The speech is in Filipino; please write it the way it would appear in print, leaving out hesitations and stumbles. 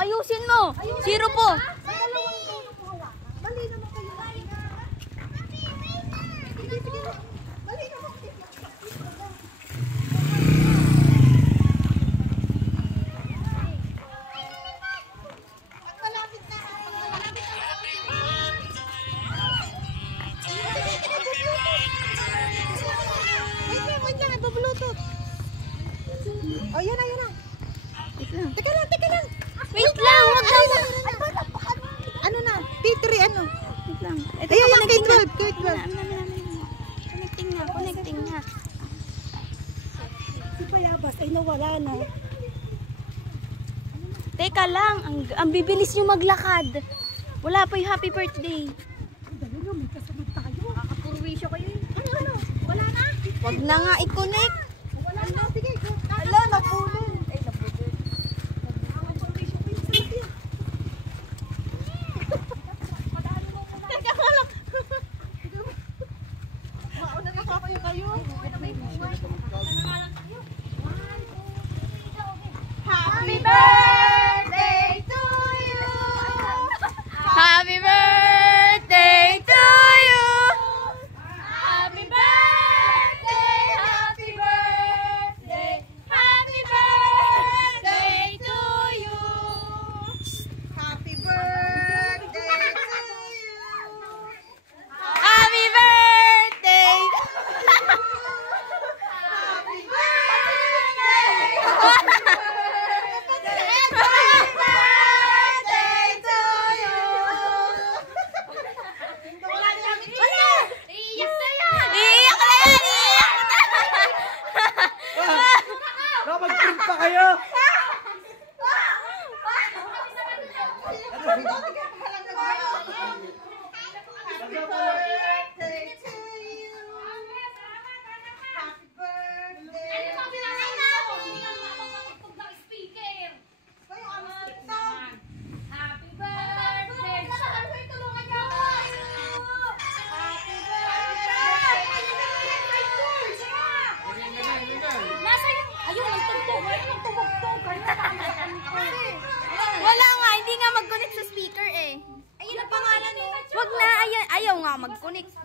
ayusin mo. Zero po. Mali naman kayo. Mali naman kayo. Oh, yan na, yan na. Teka lang. Wait lang, wag lang. Ano na? P3, ano? Wait lang. Ito Ayan, na, yung connecting na. K12. Connecting na. Si Payabas ay nawala na. Teka lang, ang bibilis nyo maglakad. Wala pa yung happy birthday. Dali na, may kasunod tayo. Nakakapurwisyo kayo eh. Ano? Wala na? Wag na nga i-connect. Wala na. Sige, go. Ala, napulin. Ay, napulin. Teka nga lang. Mauna na kayo. Happy birthday to you. Happy birthday to you. Happy birthday, happy birthday, happy birthday to you. Happy birthday to you. Happy birthday. Happy birthday. Mag-print pa kayo! Happy birthday to you. Happy birthday. Wala nga, hindi nga mag-connect sa speaker eh. Ayun ang pangalan mo. Wag na, ayaw nga mag-connect.